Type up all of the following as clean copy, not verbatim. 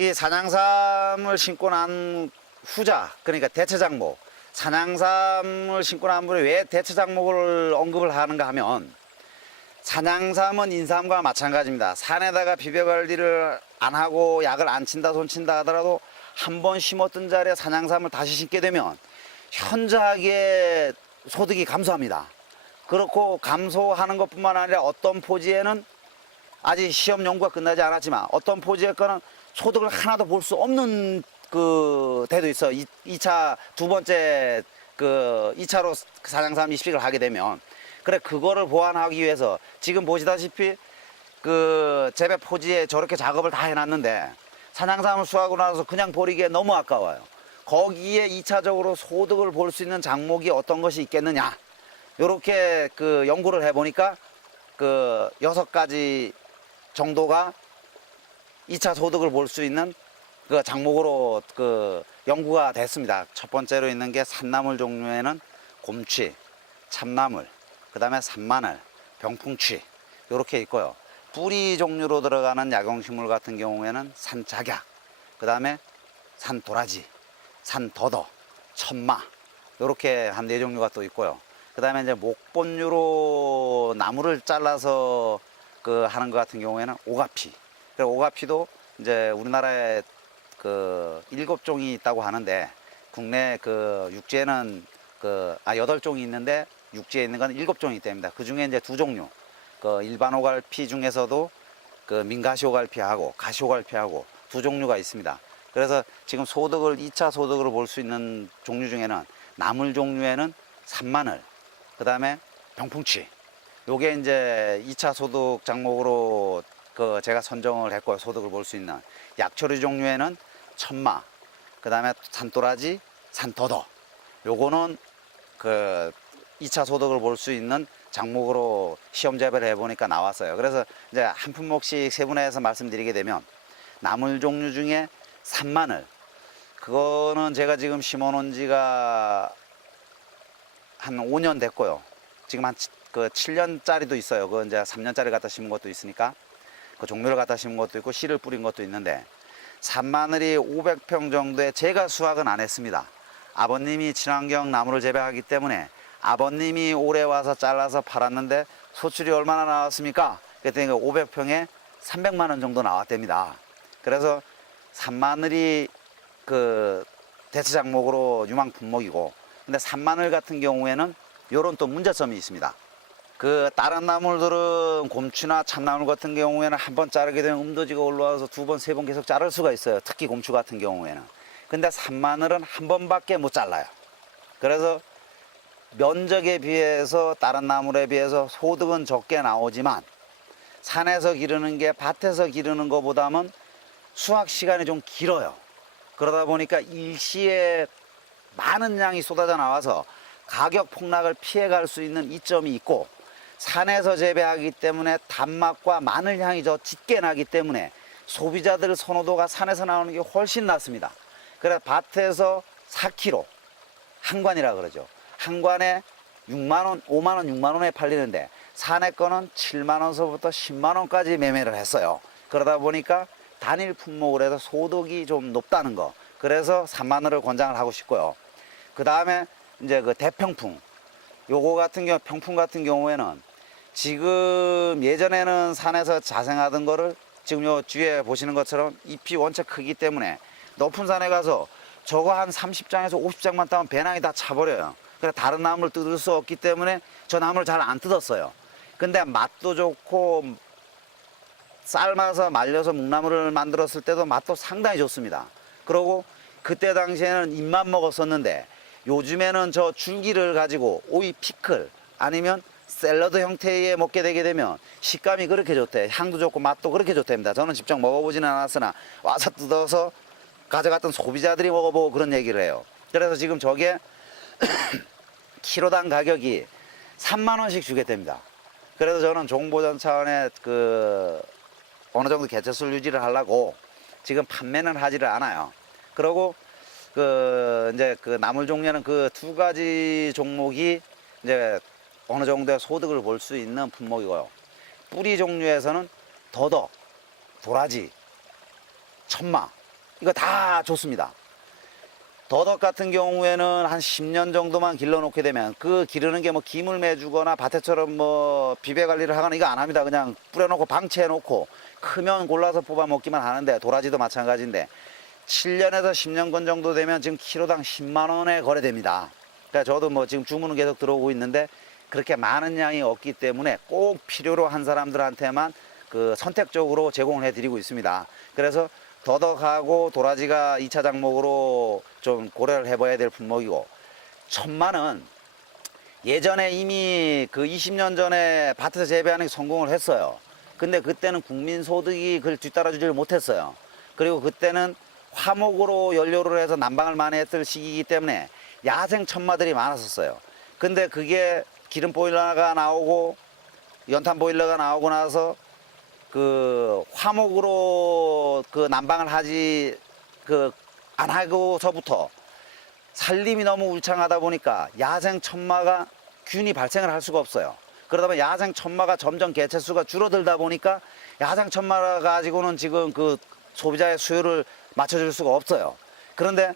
이 산양삼을 심고 난 후자, 그러니까 대체 작목. 산양삼을 심고 난 분이 왜 대체 작목을 언급을 하는가 하면, 산양삼은 인삼과 마찬가지입니다. 산에다가 비벼 관리를 안 하고 약을 안 친다 손 친다 하더라도 한 번 심었던 자리에 산양삼을 다시 심게 되면 현저하게 소득이 감소합니다. 그렇고 감소하는 것뿐만 아니라 어떤 포지에는 아직 시험 연구가 끝나지 않았지만 어떤 포지에 거는 소득을 하나도 볼 수 없는 그 대도 있어. 2차 두 번째 그 2차로 산양삼 이식을 하게 되면, 그래 그거를 보완하기 위해서 지금 보시다시피 그 재배 포지에 저렇게 작업을 다 해놨는데 산양삼을 수확하고 나서 그냥 버리기에 너무 아까워요. 거기에 2차적으로 소득을 볼 수 있는 작목이 어떤 것이 있겠느냐, 요렇게 그 연구를 해보니까 그 6가지 정도가 2차 소득을 볼 수 있는 그 작목으로 그 연구가 됐습니다. 첫 번째로 있는 게 산나물 종류에는 곰취, 참나물, 그 다음에 산마늘, 병풍취 요렇게 있고요. 뿌리 종류로 들어가는 약용식물 같은 경우에는 산작약, 그 다음에 산도라지, 산더더, 천마 요렇게 한 4종류가 또 있고요. 그 다음에 이제 목본류로 나무를 잘라서 그 하는 것 같은 경우에는 오가피. 오가피도 이제 우리나라에 그 7종이 있다고 하는데, 국내 그 육지에는 8종이 있는데 육지에 있는 건 7종이 있답니다. 그 중에 이제 2종류, 그 일반 오갈피 중에서도 그 민가시 오갈피하고 가시 오갈피하고 2종류가 있습니다. 그래서 지금 소득을 2차 소득으로 볼 수 있는 종류 중에는 나물 종류에는 산마늘, 그 다음에 병풍치, 요게 이제 2차 소득 작목으로 그 제가 선정을 했고요. 소득을 볼 수 있는 약초류 종류에는 천마, 그 다음에 산도라지, 산더더, 요거는 그 2차 소득을 볼 수 있는 작목으로 시험 재배를 해보니까 나왔어요. 그래서 이제 한 품목씩 세분화해서 말씀드리게 되면, 나물 종류 중에 산마늘, 그거는 제가 지금 심어 놓은 지가 한 5년 됐고요. 지금 한 그 7년짜리도 있어요. 그 이제 3년짜리 갖다 심은 것도 있으니까 그 종류를 갖다 심은 것도 있고 씨를 뿌린 것도 있는데, 산마늘이 500평 정도에 제가 수확은 안 했습니다. 아버님이 친환경 나무를 재배하기 때문에 아버님이 올해 와서 잘라서 팔았는데 소출이 얼마나 나왔습니까? 그랬더니 500평에 300만 원 정도 나왔답니다. 그래서 산마늘이 그 대체 작목으로 유망 품목이고, 근데 산마늘 같은 경우에는 요런 또 문제점이 있습니다. 그 다른 나물들은 곰추나 참나물 같은 경우에는 한 번 자르게 되면 음도지가 올라와서 2번, 3번 계속 자를 수가 있어요. 특히 곰추 같은 경우에는. 근데 산마늘은 한 번밖에 못 잘라요. 그래서 면적에 비해서 다른 나물에 비해서 소득은 적게 나오지만 산에서 기르는 게 밭에서 기르는 것보다는 수확 시간이 좀 길어요. 그러다 보니까 일시에 많은 양이 쏟아져 나와서 가격 폭락을 피해갈 수 있는 이점이 있고, 산에서 재배하기 때문에 단맛과 마늘 향이 더 짙게 나기 때문에 소비자들 선호도가 산에서 나오는 게 훨씬 낫습니다. 그래서 밭에서 4kg, 한 관이라 그러죠. 한 관에 6만원, 5만원, 6만원에 팔리는데 산에 거는 7만원서부터 10만원까지 매매를 했어요. 그러다 보니까 단일 품목을 해서 소득이 좀 높다는 거. 그래서 산마늘을 권장을 하고 싶고요. 그 다음에 이제 그 대평풍, 요거 같은 경우, 평풍 같은 경우에는 지금 예전에는 산에서 자생하던 거를 지금 요 뒤에 보시는 것처럼 잎이 원체 크기 때문에 높은 산에 가서 저거 한 30장에서 50장만 따면 배낭이 다 차버려요. 그래서 다른 나무를 뜯을 수 없기 때문에 저 나무를 잘 안 뜯었어요. 근데 맛도 좋고 삶아서 말려서 묵나물을 만들었을 때도 맛도 상당히 좋습니다. 그리고 그때 당시에는 잎만 먹었었는데 요즘에는 저 줄기를 가지고 오이 피클 아니면 샐러드 형태의 먹게 되게 되면 식감이 그렇게 좋대. 향도 좋고 맛도 그렇게 좋답니다. 저는 직접 먹어보지는 않았으나 와서 뜯어서 가져갔던 소비자들이 먹어보고 그런 얘기를 해요. 그래서 지금 저게 키로당 가격이 3만 원씩 주게 됩니다. 그래서 저는 종보전 차원의 그 어느 정도 개체수를 유지를 하려고 지금 판매는 하지를 않아요. 그리고 그 이제 그 나물 종류는 그 2가지 종목이 이제 어느 정도의 소득을 볼 수 있는 품목이고요. 뿌리 종류에서는 더덕, 도라지, 천마 이거 다 좋습니다. 더덕 같은 경우에는 한 10년 정도만 길러놓게 되면 그 기르는 게 뭐 김을 매주거나 밭에처럼 뭐 비배 관리를 하거나 이거 안 합니다. 그냥 뿌려놓고 방치해놓고 크면 골라서 뽑아 먹기만 하는데, 도라지도 마찬가지인데 7년에서 10년간 정도 되면 지금 키로당 10만 원에 거래됩니다. 그러니까 저도 뭐 지금 주문은 계속 들어오고 있는데 그렇게 많은 양이 없기 때문에 꼭 필요로 한 사람들한테만 그 선택적으로 제공을 해드리고 있습니다. 그래서 더덕하고 도라지가 2차 작목으로 좀 고려를 해봐야 될 품목이고, 천마는 예전에 이미 그 20년 전에 밭에서 재배하는 게 성공을 했어요. 근데 그때는 국민소득이 그걸 뒤따라주지를 못했어요. 그리고 그때는 화목으로 연료를 해서 난방을 많이 했을 시기이기 때문에 야생 천마들이 많았었어요. 근데 그게 기름 보일러가 나오고 연탄 보일러가 나오고 나서 그 화목으로 그 난방을 하지 안 하고서부터 산림이 너무 울창하다 보니까 야생 천마가 균이 발생을 할 수가 없어요. 그러다 보면 야생 천마가 점점 개체수가 줄어들다 보니까 야생 천마 가지고는 지금 그 소비자의 수요를 맞춰줄 수가 없어요. 그런데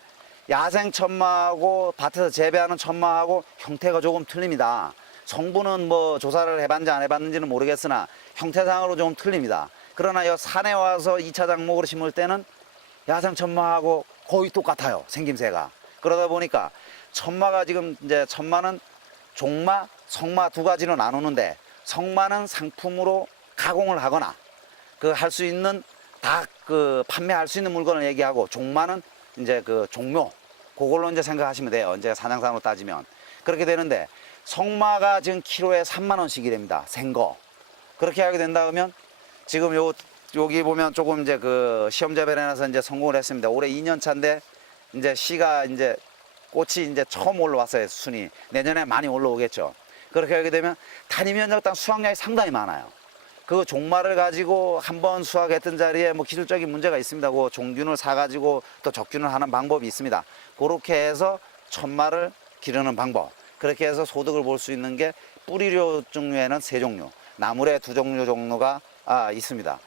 야생 천마하고 밭에서 재배하는 천마하고 형태가 조금 틀립니다. 성분은 뭐 조사를 해봤는지 안 해봤는지는 모르겠으나 형태상으로 좀 틀립니다. 그러나 이 산에 와서 2차 작목으로 심을 때는 야생 천마하고 거의 똑같아요, 생김새가. 그러다 보니까 천마가 지금 이제 천마는 종마, 성마 두 가지로 나누는데, 성마는 상품으로 가공을 하거나 그 할 수 있는 다 그 판매할 수 있는 물건을 얘기하고, 종마는 이제 그 종묘, 그걸로 이제 생각하시면 돼요. 이제 사냥산으로 따지면 그렇게 되는데, 성마가 지금 키로에 3만 원씩이 됩니다, 생거. 그렇게 하게 된다 그러면 지금 여기 보면 조금 이제 그 시험 재배를 해놔서 이제 성공을 했습니다. 올해 2년 차인데 이제 씨가 이제 꽃이 이제 처음 올라왔어요. 순이 내년에 많이 올라오겠죠. 그렇게 하게 되면 단위 면적당 수확량이 상당히 많아요. 그 종마를 가지고 한번 수확했던 자리에 뭐 기술적인 문제가 있습니다. 그 종균을 사가지고 또 적균을 하는 방법이 있습니다. 그렇게 해서 천마를 기르는 방법. 그렇게 해서 소득을 볼 수 있는 게 뿌리료 종류에는 3종류, 나물에 2종류 정도가 있습니다.